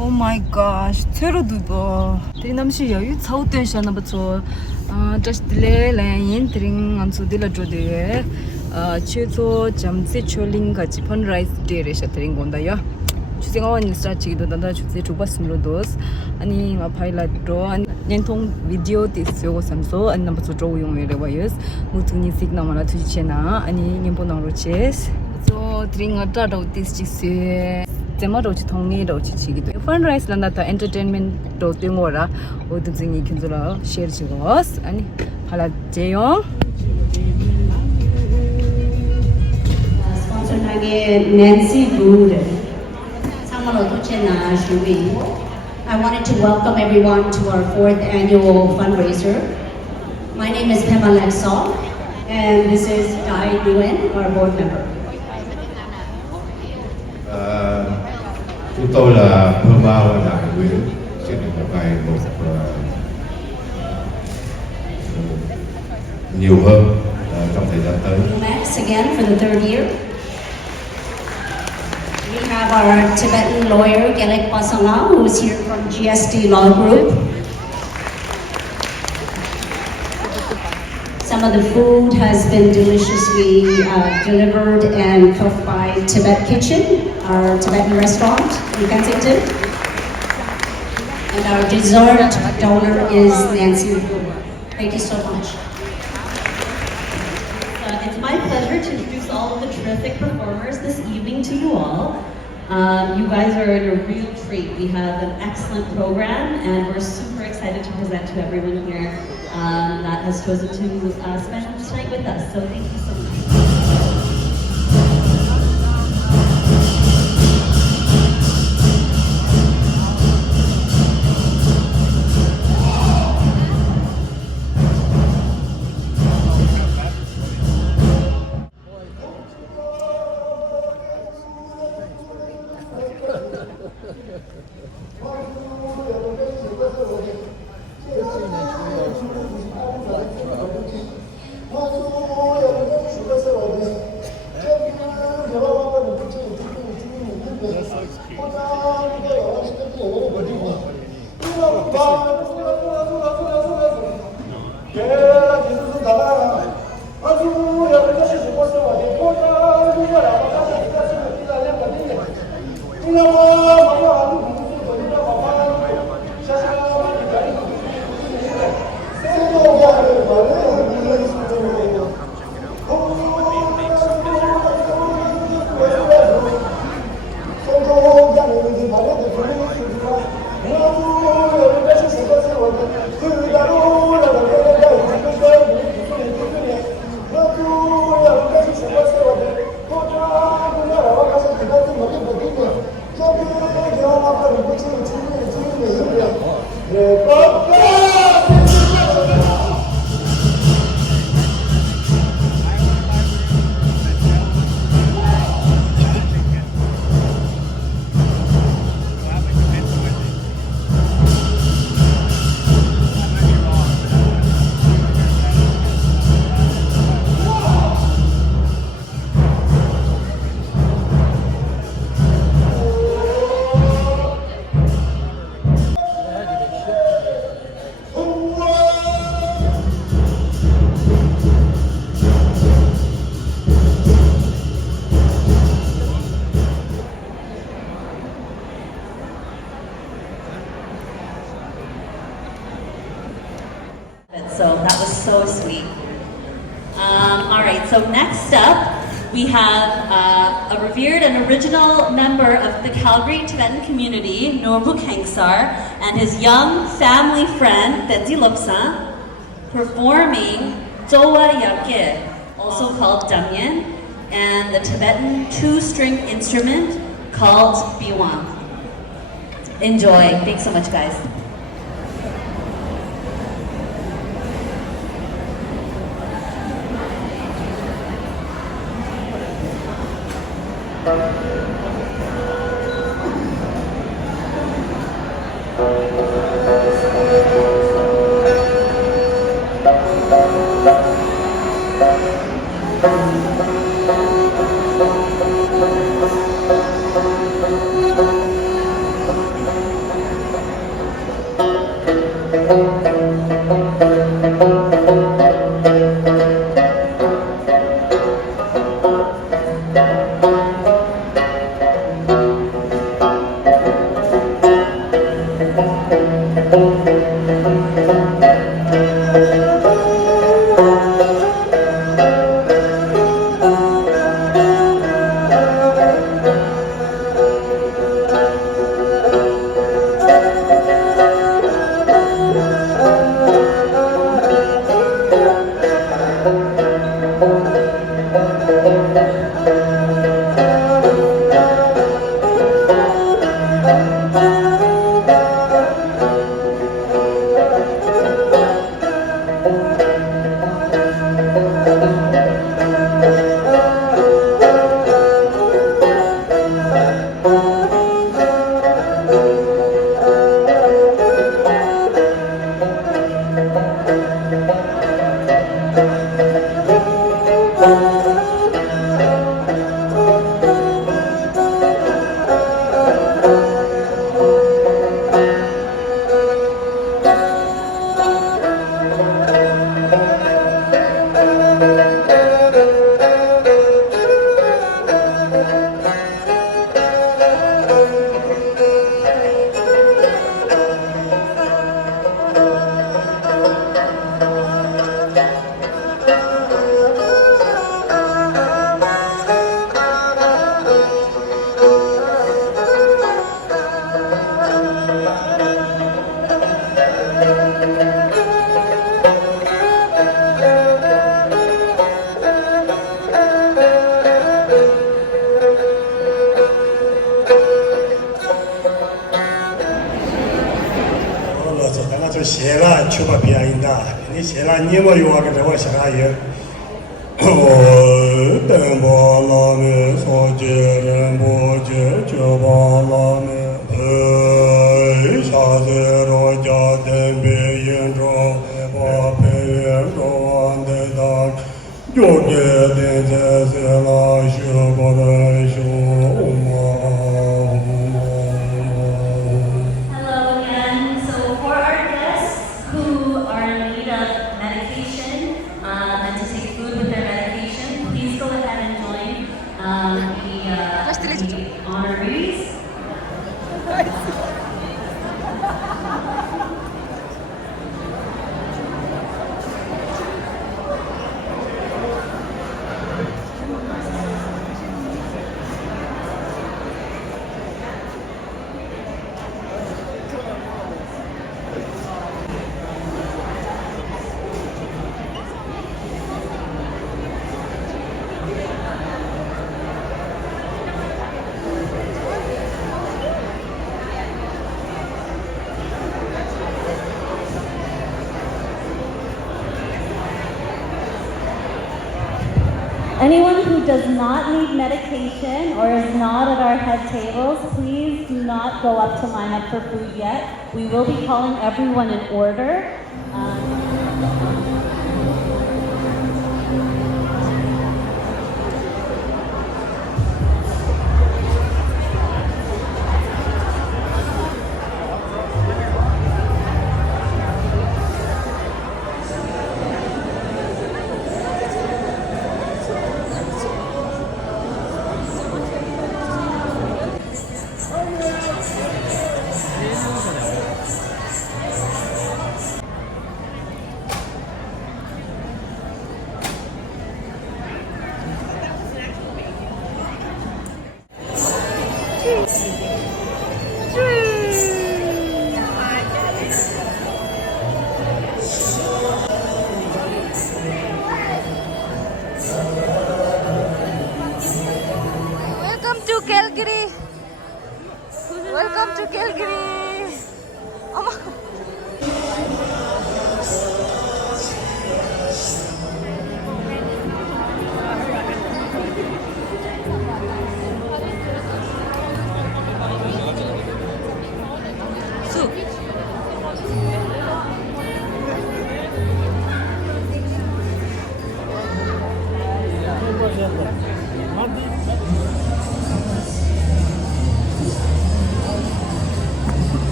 Oh my gosh, 새로 두고. 드린 남시 여유 차우된 샤나 버초. just delay line 드링 안수 딜라 조데. 최소 잠시 촐링 같이 fundraise 데레샤 드링 건다요. 주생원 인스타 치기도 단다 주세 주바스므로 도스. 아니 마 파일라도 아니 년통 비디오 디스요 삼소 안 넘버 조 용외래 와이스. 무퉁니 시그나마라 투지체나 아니 님보나로 체스. So 드링 아따도 디스치세. Temaro Tongi Chichido. Fundraise Landata entertainment Dotingora, or the Zingi Kinzula, share Chigos, and Paladeo. Sponsor Nancy Wood. I wanted to welcome everyone to our 4th annual fundraiser. My name is Pema Lexall, and this is Dai Nguyen, our board member. Chúng tôi là Pema Đại Nguyễn, sẽ được một ngày nhiều hơn trong thời gian tới. Next, again for the 3rd year, we have our Tibetan lawyer Gelek Pasanga, who is here from GST Law Group. Some of the food has been deliciously delivered and cooked by Tibet Kitchen, our Tibetan restaurant in Kensington. And our dessert donor is Nancy. Thank you so much. It's my pleasure to introduce all of the terrific performers this evening to you all. You guys are in a real treat. We have an excellent program and we're super excited to present to everyone here that has chosen to spend tonight with us. So thank you so much. So that was so sweet. All right, so next up, we have a revered and original member of the Calgary Tibetan community, Norbu Kengsar, and his young family friend, Tenzi Lopsa, performing Zowa Yake, also called Damyen, and the Tibetan 2-string instrument called Biwang. Enjoy. Thanks so much, guys. 写了去把别人的，你写了你没有啊？给我写啥嘢？我等巴拉米所见人不见，就巴拉米下次罗家等别人中，把别人中的他，就给点在些拉修不来修嘛。Hello again. So for our guests who are in need of medication and to take food with their medication, please go ahead and join the honorees. Anyone who does not need medication or is not at our head tables, please do not go up to line up for food yet. We will be calling everyone in order. Welcome to Calgary. Welcome to Calgary. 어머. 쑥.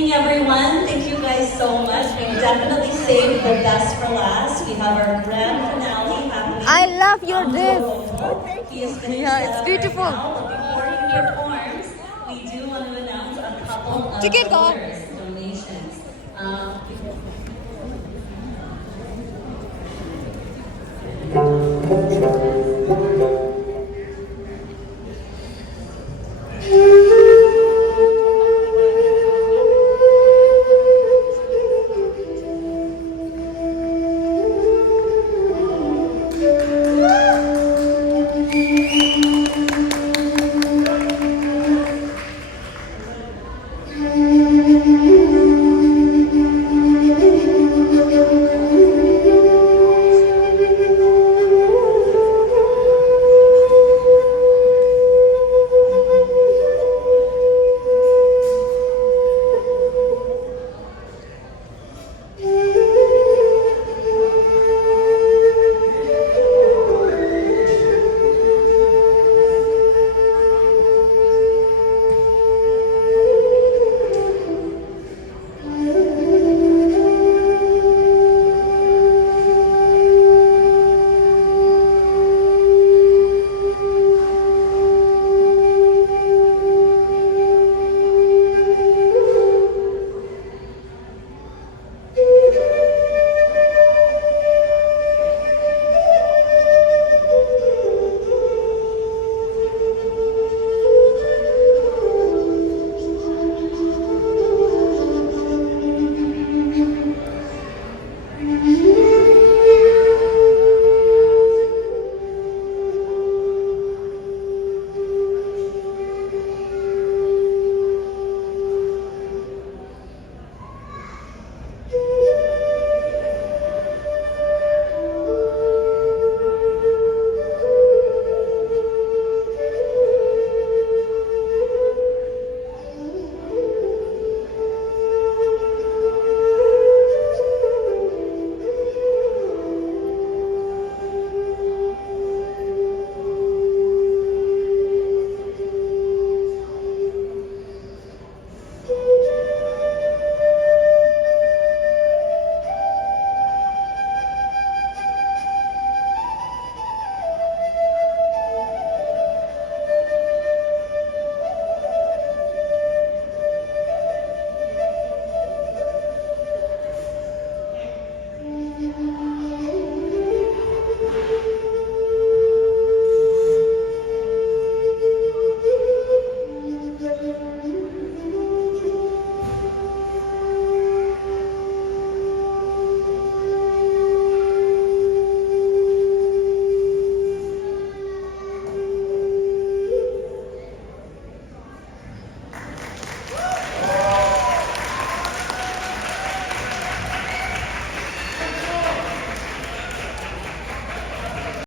evening, everyone. Thank you guys so much. We definitely saved the best for last. We have our grand finale happening. I love your dress. He is finished Yeah, it's up beautiful. Right now, but before he performs, we do want to announce a couple of Ticket go. donors, donations.